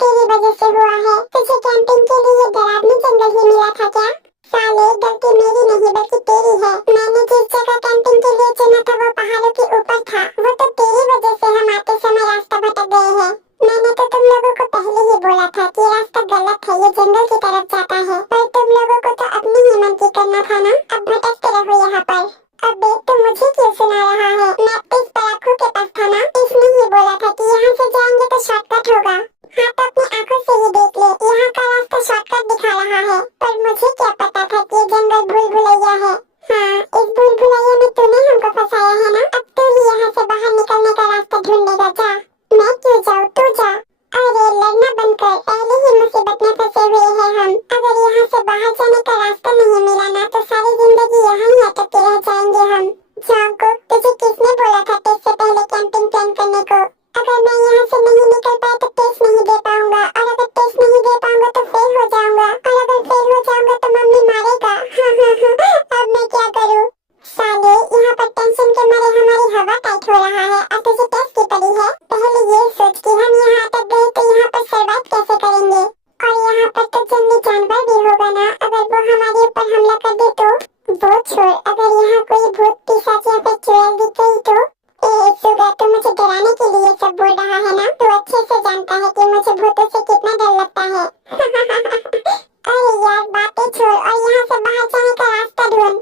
तेरी वजह से हुआ है। तुझे कैंपिंग के लिए डरावनी जंगल ही मिला था क्या? साले, गलती मेरी नहीं बल्कि तेरी है। मैंने जिस जगह कैंपिंग के लिए चुना था वो पहाड़ों के ऊपर था। वो तो तेरी वजह से हम आते समय रास्ता भटक गए हैं। मैंने तो तुम लोगों को पहले ही बोला था कि रास्ता गलत है, ये जंगल की तरफ जाता है। पर तुम लोगों को तो अपनी ही मन की करना था ना। अब भटकते रहो यहाँ पर। अबे तुम मुझे क्यों सुना रहा है? मैप तो इस पराखू के पास था ना। इसने ही बोला था कि यहाँ से जाएंगे तो शॉर्टकट होगा। हाँ तो अपनी आंखों से ही देख ले, यहाँ का रास्ता शॉर्टकट दिखा रहा है। पर मुझे क्या पता था कि ये जंगल भूल भुलैया है। हाँ, इस भूल भुलैया में तूने हमको फंसाया है ना। अब तू ही यहाँ से बाहर निकलने का रास्ता ढूंढेगा। जा। मैं क्यों जाऊँ, तू जा। अरे लड़ना बंद कर, पहले ही मुसीबत में फंसे हुए हैं हम। अगर यहाँ से बाहर जाने का रास्ता नहीं मिला ना तो सारी जिंदगी यहाँ ही अटके रह जाएंगे हम। जाको, तुझे किसने बोला था टेस्ट से पहले कैंपिंग प्लान करने को? अगर मैं यहाँ से नहीं निकल पाया तो टेस्ट नहीं दे पाऊंगा, और अगर टेस्ट नहीं दे पाऊंगा तो फेल हो जाऊंगा, और अगर फेल हो जाऊंगा तो मम्मी मारेगा। अब मैं क्या करूँ? साले, यहाँ पर टेंशन के मारे हमारी हवा टाइट हो रहा है और तुझे टेस्ट की पड़ी है। पहले ये सोच कि हम यहाँ अटक गए तो यहाँ पर सर्वाइव कैसे करेंगे। और यहाँ पर तो जंगली जानवर भी होगा ना, अगर वो हमारे ऊपर हमला कर दे तो। वो छोड़, अगर यहाँ कोई भूत पिशाच या फिर चुड़ैल दिख गई तो। सुगा, तू मुझे डराने के लिए सब बोल रहा है ना। तू अच्छे से जानता है कि मुझे भूतों से कितना डर लगता है। अरे यार, बातें छोड़ और यहाँ से बाहर जाने का रास्ता ढूंढ।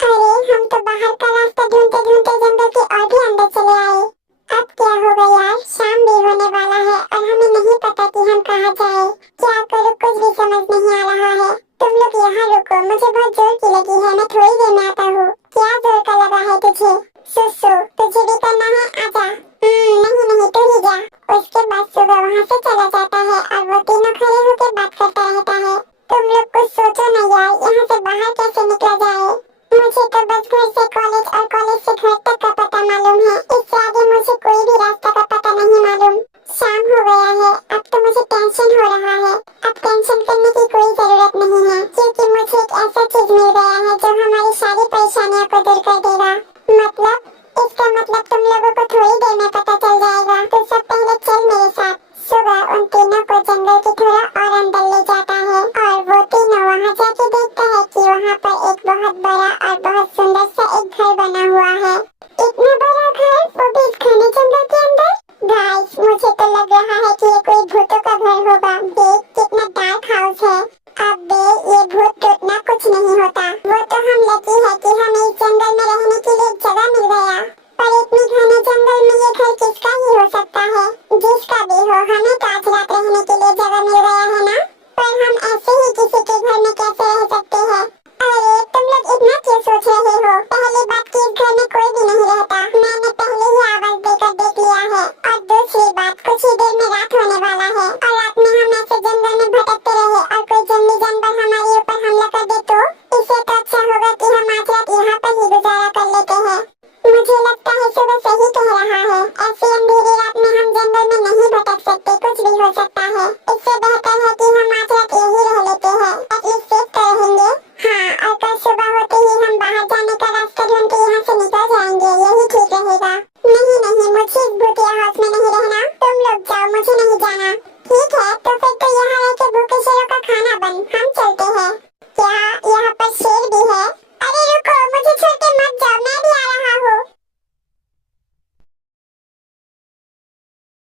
अरे हम तो बाहर का रास्ता ढूंढते ढूंढते जंगल के और भी अंदर चले आए। अब क्या होगा यार, शाम भी होने वाला है और हमें नहीं पता कि हम कहाँ जाए। क्या करूँ, कुछ भी समझ नहीं आ रहा है। तुम लोग यहाँ रुको, मुझे बहुत जोर की लगी है, मैं थोड़ी देर में आता हूँ। क्या जोर का लगा है तुझे? सुसु, तुझे भी करना है, आजा। नहीं नहीं, तू ही जा। उसके बाद सुबह वहाँ से चला जाता है और वो तीनों खड़े होकर बात करता रहता है। तुम लोग कुछ सोचो ना यार, यहाँ से बाहर कैसे निकला जाए। मुझे तो बस घर से कॉलेज और कॉलेज से घर तक का पता मालूम है। इससे आगे मुझे कोई भी रास्ता का पता नहीं मालूम। शाम हो गया है, अब तो मुझे टेंशन हो रहा है। अब टेंशन करने की कोई जरूरत नहीं है, क्योंकि मुझे एक ऐसा चीज मिल गया है जो हमारी सारी परेशानियों को दूर कर देगा। मतलब? इसका मतलब तुम लोगों को थोड़ी देर में पता चल जाएगा। तो सब पहले चल मेरे साथ। सुबह उन तीनों को जंगल के थोड़ा और अंदर ले जाता है और वो तीनों वहाँ जाके देखता है कि वहाँ पर एक बहुत बड़ा और बहुत सुंदर सा एक घर बना हुआ है। इतना बड़ा घर, वो भी इस घने जंगल के अंदर। गाइस, मुझे तो लग रहा है कि ये कोई भूतों का घर होगा। देख कितना डार्क हाउस है। अबे ये भूत टूटना कुछ नहीं होता। वो तो हम लकी है कि हमें इस जंगल में रहने के लिए एक जगह मिल गया। पर इतनी घने जंगल में ये घर किसका ही हो सकता है? जिसका भी हो, हमें तो आज रात रहने के लिए जगह मिल गया है ना। पर हम ऐसे ही किसी के घर में कैसे रह सकते हैं? अरे तुम लोग इतना क्यों सोच रहे हो? पहली बात कि इस घर में कोई भी नहीं रहता, मैंने पहले ही आवाज देकर देख लिया है। और दूसरी बात, कुछ ही देर में रात होने वाला है और रात में हम ऐसे जंगल में भटकते रहे और कोई जंगली जानवर हमारे ऊपर हमला कर दे तो। इससे तो अच्छा होगा कि हम आज रात यहाँ पर ही गुजारा कर लेते हैं। मुझे लगता है सुबह सही कह रहा है। ऐसी अंधेरी रात में हम जंगल में नहीं भटक सकते, कुछ भी हो सकता है। इससे बेहतर है कि हम आज रात यही रह लेते हैं, एटलीस्ट सेफ तो रहेंगे। हाँ, और कल सुबह होते ही हम बाहर जाने का रास्ता ढूंढ के यहाँ से निकल जाएंगे, यही ठीक रहेगा। नहीं नहीं, मुझे इस भूतिया हाउस में नहीं रहना। तुम लोग जाओ, मुझे नहीं जाना। ठीक है, तो फिर तो यहाँ रह के भूखे शेरों का खाना बन, हम चलते हैं। क्या यहाँ पर शेर भी है? अरे रुको, मुझे छोड़ के मत जाओ, मैं भी आ रहा हूँ।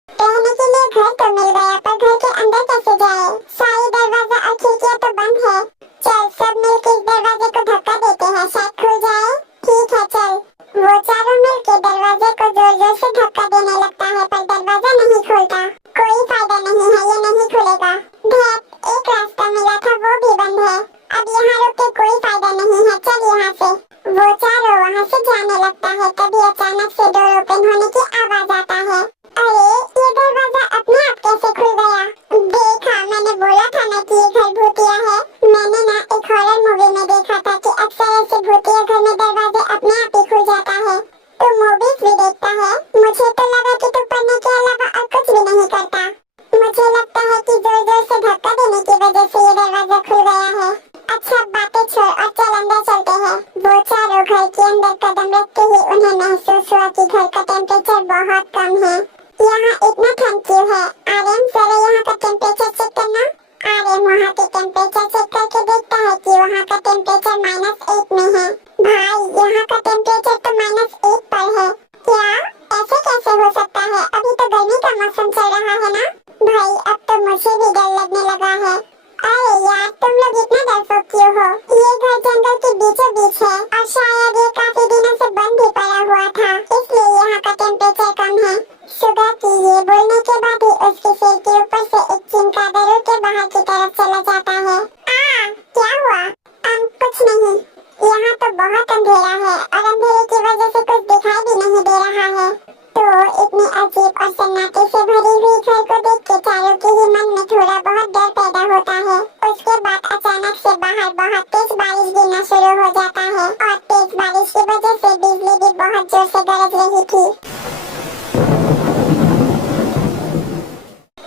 रहने के लिए घर तो मिल गया, पर घर के अंदर कैसे जाए? सारे दरवाजा और खिड़कियाँ तो बंद है। चल सब मिलकर इस दरवाजे को धक्का देते हैं, शायद खुल जाए। ठीक है चल। वो चारों मिलकर दरवाजे को जोर जोर से धक्का देने लगता है, पर दरवाजा नहीं खुलता। कोई फायदा नहीं है, ये नहीं खुलेगा। ढेट, एक रास्ता मिला था वो भी बंद है। अब यहाँ रुक के कोई फायदा नहीं है, चल यहाँ से। वो चारों वहाँ से जाने लगता है, तभी अचानक से डोर ओपन होने की आवाज आता है। अरे ये दरवाजा अपने आप कैसे खुल गया? देखा, मैंने बोला था ना कि ये घर भूतिया है। मैंने ना एक हॉरर मूवी में देखा था कि अक्सर ऐसे भूतिया घर में दरवाजे अपने आप ही खुल जाता है। तू मूवीज भी देखता है? मुझे तो लगा कि तू पढ़ने के अलावा और कुछ भी नहीं करता। मुझे लगता है कि जोर जोर से धक्का देने की वजह से ये दरवाजा खुल गया है। अच्छा बातें छोड़ और चल अंदर चलते हैं। वो चारों घर के अंदर कदम रखते ही उन्हें महसूस हुआ कि घर का टेम्परेचर बहुत कम है। यहाँ इतना ठंड क्यों है? आर्यन जरा यहाँ का टेम्परेचर चेक करना। आर्यन वहाँ के टेम्परेचर चेक करके देखता है कि वहाँ का टेम्परेचर -1 में है। भाई यहाँ का टेम्परेचर तो -1 पर है। क्या ऐसे कैसे हो सकता है? अभी तो गर्मी का मौसम चल रहा है ना। भाई अब तो मुझे भी डर लगने लगा है। अरे यार तुम लोग इतना डरपोक क्यों हो? ये घर जंगल के बीचों बीच है और शायद ये काफी दिनों से बंद भी पड़ा हुआ था, इसलिए यहाँ का टेम्परेचर कम है। सुगा की ये बोलने के बाद ही उसके सिर के ऊपर से एक चमगादड़ उड़ के बाहर की तरफ चला जाता है। क्या हुआ? कुछ नहीं। यहाँ तो बहुत अंधेरा है और अंधेरे की वजह से कुछ दिखाई भी नहीं दे रहा है। तो इतनी अजीब और सन्नाटे से भरी हुई घर को देख के चारों के ही मन में थोड़ा बहुत डर पैदा होता है। उसके बाद अचानक से बाहर बहुत तेज बारिश गिरना शुरू हो जाता है और तेज बारिश की वजह से बिजली भी बहुत जोर से गरज रही थी।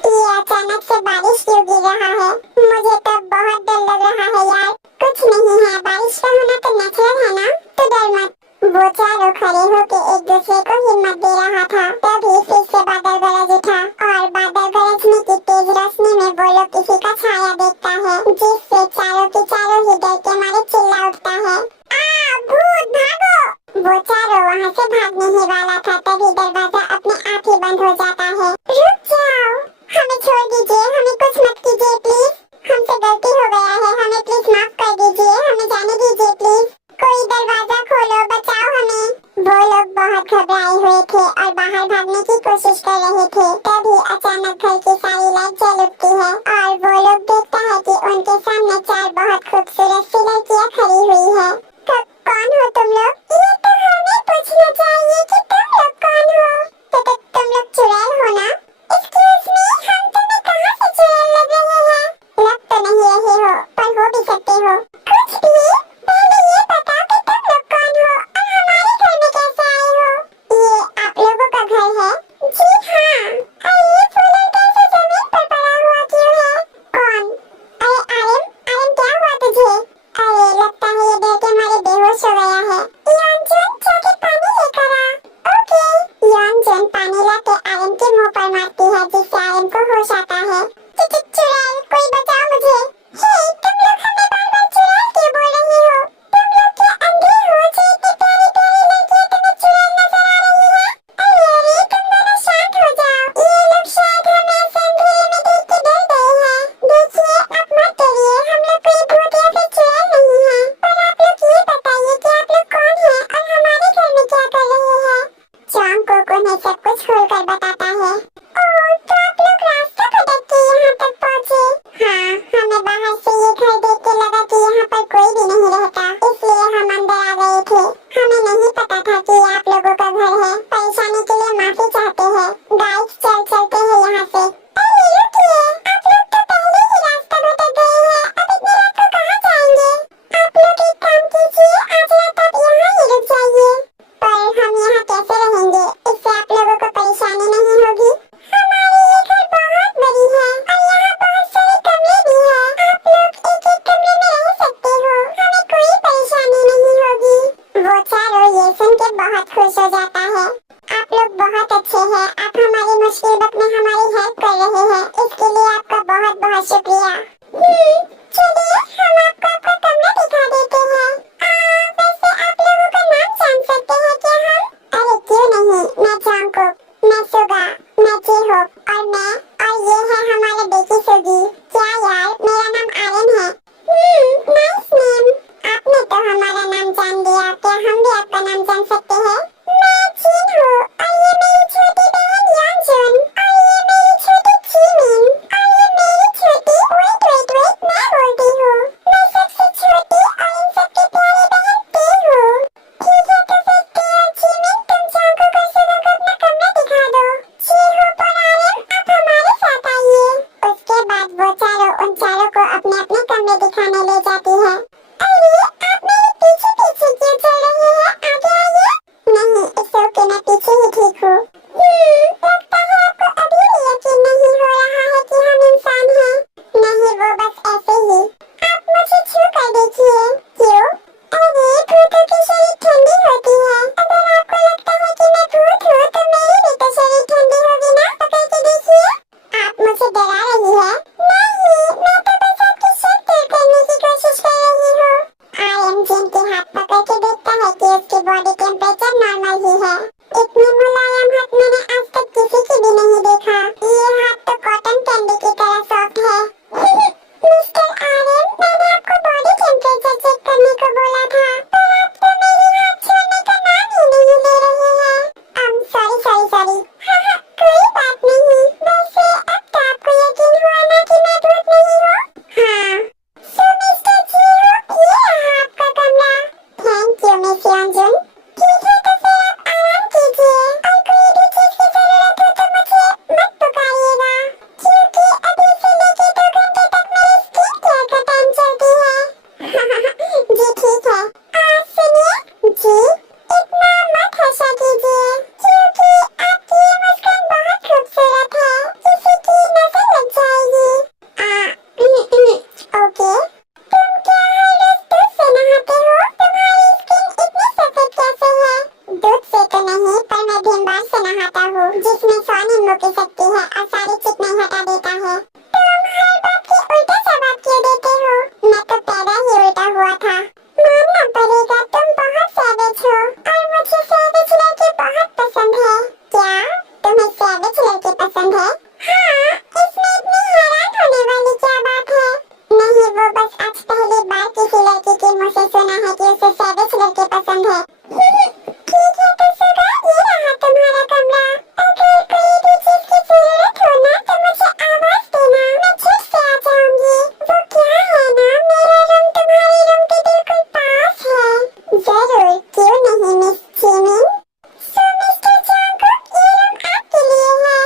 ये अचानक से बारिश क्यों गिर रहा है? मुझे तो बहुत डर लग रहा है यार। कुछ नहीं है, बारिश का होना तो नेचुरल है ना, तो डर मत। वो चारों खड़े होके एक दूसरे को हिम्मत दे रहा था। तभी फिर से बादल गरज उठा और बादल गरजने की तेज रोशनी में वो लोग किसी का छाया देखता है, जिससे चारों की चारों ही डर के मारे चिल्ला उठता है। भूत भागो! वो चारों वहाँ से भागने ही वाला था, तभी दरवाजा अपने आप ही बंद हो जाता है। रुक जाओ, हमें छोड़ दीजिए, हमें कुछ मत कीजिए प्लीज। हमसे गलती हो गया है, हमें प्लीज माफ कर दीजिए, हमें जाने दीजिए प्लीज। कोई दरवाजा खोलो, बचाओ हमें। वो लोग बहुत घबराए हुए थे और बाहर भागने की कोशिश कर रहे थे। तभी अचानक घर की सारी लाइट जल उठती है और वो लोग देखता है कि उनके सामने 4 बहुत खूबसूरत सी लड़कियां खड़ी हुई है। कौन हो तुम लोग? ये तो हमें पूछना चाहिए कि तुम लोग कौन हो। तुम लोग चुड़ैल हो ना? एक्सक्यूज मी, हम तुम्हें कहाँ से चुड़ैल लग रहे हैं? लग तो नहीं रहे हो, पर हो भी सकते हो। कुछ भी? पहले ये बताओ कि तुम लोग कौन हो और हमारे घर में कैसे आए हो? ये आप लोगों का घर है? जी हाँ। अरे ये फूलन कैसे जमीन पर पड़ा हुआ क्यों है? कौन? अरे आर्यन क्या हुआ तुझे? अरे लगता है ये डर के मारे बेहोश हो गया है। योनजुन जाके पानी लेकर आ। ओके। योनजुन पानी लाके आर्यन के मुंह पर मारती है, जिससे आर्यन को होश आता है। चुड़ैल, कोई बचाओ मुझे। हे, तुम लोग हमें बार-बार चुड़ैल क्यों बोल रहे हो? तुम लोग क्या अंधे हो जो इतनी प्यारी-प्यारी लड़कियां तुम्हें चुड़ैल नजर आ रही हैं? अरे तुम दोनों शांत हो जाओ। ये लोग शायद हमें ऐसे अंधेरे में देख के डर गए हैं। देखिए, आप मत डरिए, हम लोग कोई भूत या फिर चुड़ैल नहीं हैं। पर आप लोग ये बताइए कि आप लोग कौन हैं और हमारे घर में क्या कर रहे हैं? चांगकोक उन्हें सब कुछ खोलकर बताता है। ओह, तो आप लोग रास्ता भटक के यहाँ तक पहुँचे? हाँ, हमें बाहर से ये घर देख के लगा कि यहाँ पर कोई भी नहीं रहता, इसलिए हम अंदर आ गए थे। हमें नहीं पता था कि ये आप लोगों का घर है। परेशानी के लिए माफी चाहते हैं। गाइस, चलते हैं यहाँ से। अरे रुकिए, आप लोग तो पहले ही रास्ता भटक गए हैं, अब इतनी रात को कहाँ जाएंगे? आप लोग एक काम कीजिए, आज रात आप यहाँ ही रुक जाइए। पर हम यहाँ कैसे रहेंगे? इससे आप लोगों को परेशानी नहीं होगी? हमारी ये घर बहुत बड़ी है और यहाँ बहुत सारे कमरे भी हैं। आप लोग एक-एक कमरे में रह सकते हो, हमें कोई परेशानी नहीं होगी। वो चारों ये सुन के बहुत खुश हो जाता है। आप लोग बहुत अच्छे हैं, आप हमारी मुश्किल वक्त में हमारी हेल्प कर रहे हैं, इसके लिए आपका बहुत बहुत शुक्रिया। चलिए हम आपको आपका कमरा दिखा देते हैं। वैसे आप लोगों का नाम जान सकते हैं क्या हम? अरे क्यों नहीं, मैं चांगकोक, मैं सुगा, मैं जेहोप और ये है हमारे बेटी सुगी। क्या यार, मेरा नाम आर्यन है। Nice name. आपने तो हमारा नाम जान लिया, क्या हम भी आपका नाम जान सकते हैं? मैं जीन हूँ और ये मेरी छोटी बहन योनजुन और ये मेरी छोटी जिमिन और ये मेरी छोटी वेट मैं बोलती हूँ। मैं सबसे छोटी और इन सबकी प्यारी बहन टी हूँ। ठीक है, तो फिर टी और जिमिन नहीं, पर मैं भीम बार से नहाता हूँ जिसमें 100 नींबू की शक्ति है और सारी चिकनाई हटा देता है। तुम हर बात के उल्टे जवाब क्यों देते हो? मैं तो पैदा ही उल्टा हुआ था। मानना पड़ेगा तुम बहुत सैवेज हो और मुझे सैवेज लड़के बहुत पसंद है। क्या तुम्हें सैवेज लड़के पसंद है? हाँ, इसमें इतनी हैरान होने वाली क्या बात है? नहीं, वो बस आज पहली बार किसी लड़की के मुंह से सुना है कि उसे सैवेज लड़के पसंद है। ठीक है तो सुगा, ये रहा तुम्हारा कमरा। अगर कोई भी चीज की जरूरत हो ना तो मुझे आवाज देना, मैं झट से आ जाऊंगी। वो क्या है ना, मेरा रूम तुम्हारे रूम के बिल्कुल पास है। जरूर, क्यों नहीं मिस चीमिन। सो मिस्टर जंगकुक, ये रूम आपके लिए है।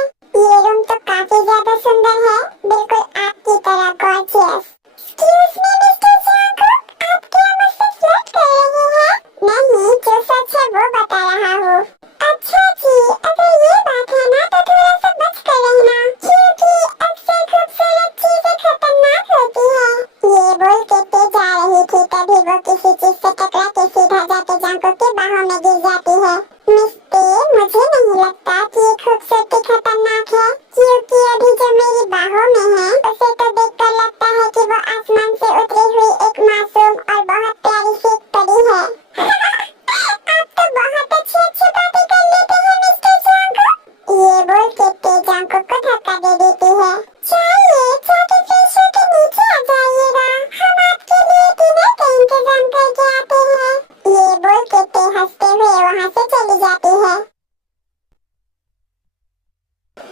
ये रूम तो काफी ज्यादा सुंदर है, बिल्कुल आपकी तरह gorgeous. Excuse me mister Jungkook, आप क्या मुझसे फ्लर्ट कर रहे हैं? नहीं, जो सच है वो बता रहा हूँ। अच्छा जी, अगर ये बात है ना तो थोड़ा सा बच कर रहना, क्योंकि अक्सर खूबसूरत चीजें खतरनाक होती हैं। ये बोल के ते जा रही थी तभी वो किसी चीज से टकरा के सीधा जाके जंगकुक की बाहों में गिर जाती है। मिस्ते, मुझे नहीं लगता कि ये खूबसूरती खतरनाक है, क्योंकि अभी जो मेरी बाहों में है उसे तो देखकर लगता है कि वो आसमान से उतरी हुई एक मासूम और बहुत प्यारी सी एक परी है। आप तो बहुत अच्छी अच्छी बातें कर लेते हैं मिस्टर जंगकुक। ये बोल के ते जंगकुक को धक्का दे देती है। चाहिए जाके फ्रेश होके नीचे आ जाइएगा, हम आपके लिए डिनर का इंतजाम करके आते हैं। ये बोल के ते हंसते हुए वहाँ से चली जाती है।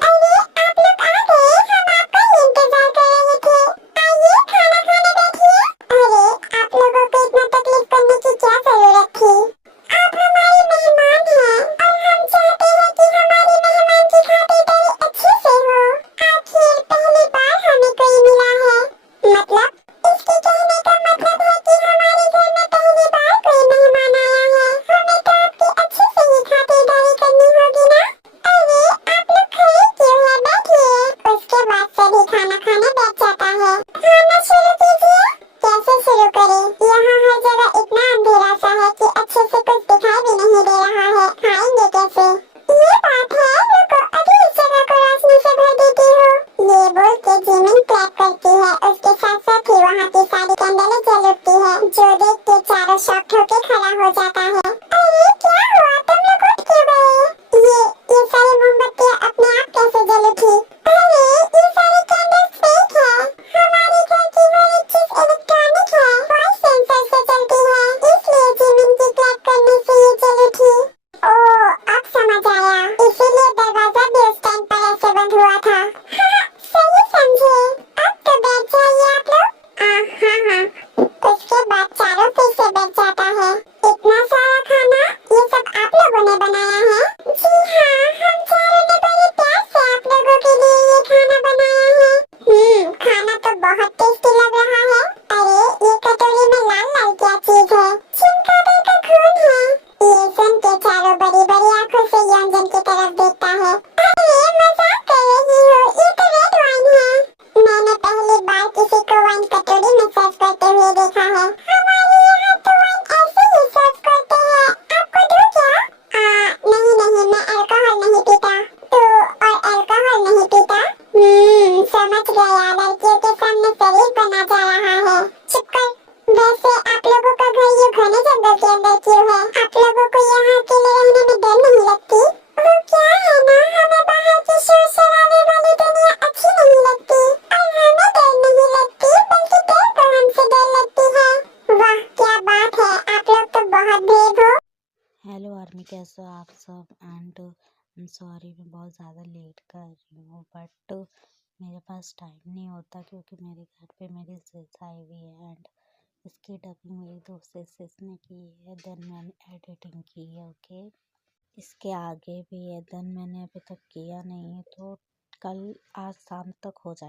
अरे आप लोग आ गए, हम आपका ही इंतजार कर रहे थे। आइए खाना खाने बैठिए। अरे आप लोगों को इतना तकलीफ करने की क्या जरूरत थी? आप हमारे मेहमान हैं और हम चाहते हैं कि हमारे मेहमान की खातिरदारी अच्छे से हो। आखिर पहली बार हमें कोई मिला है। मतलब? इसके कहने का मतलब है कि हमारे घर में पहली बार कोई मेहमान आया है। हमें तो आपकी अच्छे से ही खातिरदारी करनी होगी ना। अरे आप लोग खड़े क्यों हैं? बैठिए। उसके बाद सभी खाना खाने बैठ जाता है। खाना शुरू कीजिए। कैसे शुरू करें? यहाँ हर जगह इतना अंधेरा सा है कि अच्छे से कुछ दिखाई भी नहीं दे रहा है। खाएंगे कैसे? ये बात है, रुको अभी इस जगह को रोशनी से भर देती हूँ। ये बोल के जिमिन क्लैप करती है। उसके साथ साथ ही वहाँ की सारी कैंडलें जल उठती है, जो देख के चारों शॉक होके खड़ा हो जाता है। अरे क्या हुआ, तुम लोग उठ क्यों गए? ये सारी मोमबत्तियाँ अपने आप कैसे जल उठी? अरे ये सारी कैंडल्स फेक है। हमारे घर की हर एक चीज इलेक्ट्रॉनिक है, वॉइस सेंसर से चलती है, इसलिए जिमिन की क्लैप करने से ये जल उठी। ओह, अब समझ आया, इसीलिए दरवाजा भी उस टाइम पर ऐसे बंद हुआ था। सही समझे। अब तो बैठ जाइए आप लोग। हाँ। उसके बाद चारों फिर से बैठ जाता है। इतना सारा खाना, ये सब आप लोगों ने बनाया है? जी हाँ, हम चारों ने बड़े प्यार से आप लोगों के लिए ये खाना बनाया है। खाना तो बहुत टेस्टी लग रहा है। अरे ये कटोरी में लाल लाल क्या चीज है? चमगादड़ का खून है। ये सुन के चारों बड़ी बड़ी आंखों से योंजन की तरफ देखता है। अरे मजाक कर रही हो, ये तो रेड वाइन है। मैंने पहली बार किसी को वाइन कटोरी में सर्व करते हुए देखा है। हमारे यहाँ तो वाइन ऐसे ही सर्व करते हैं, आपको दूं क्या? नहीं, मैं अल्कोहल नहीं पीता। तो और अल्कोहल नहीं पीता? समझ गया, लड़कियों के सामने शरीर बना जा रहा है। चुप कर। वैसे आप लोगों का घर यूं घने जंगल के अंदर क्यों है? आप लोगों को यहाँ अकेले रहने में डर नहीं लगती? वो क्या है ना, हमें बाहर की शोर शराबे वाली दुनिया अच्छी नहीं लगती और हमें डर नहीं लगती, बल्कि डर को हमसे डर लगती है। वाह क्या बात है, आप लोग तो बहुत ब्रेव हो। हेलो आर्मी, कैसे हो आप सब? एंड सॉरी मैं बहुत ज़्यादा लेट कर रही हूँ, बट मेरे पास टाइम नहीं होता क्योंकि मेरे घर पे मेरी सिस आई हुई है एंड इसकी डबिंग मेरी दोस्त सिस ने की है, देन मैंने एडिटिंग की है। ओके, इसके आगे भी है, देन मैंने अभी तक किया नहीं है, तो कल आज शाम तक हो जाए।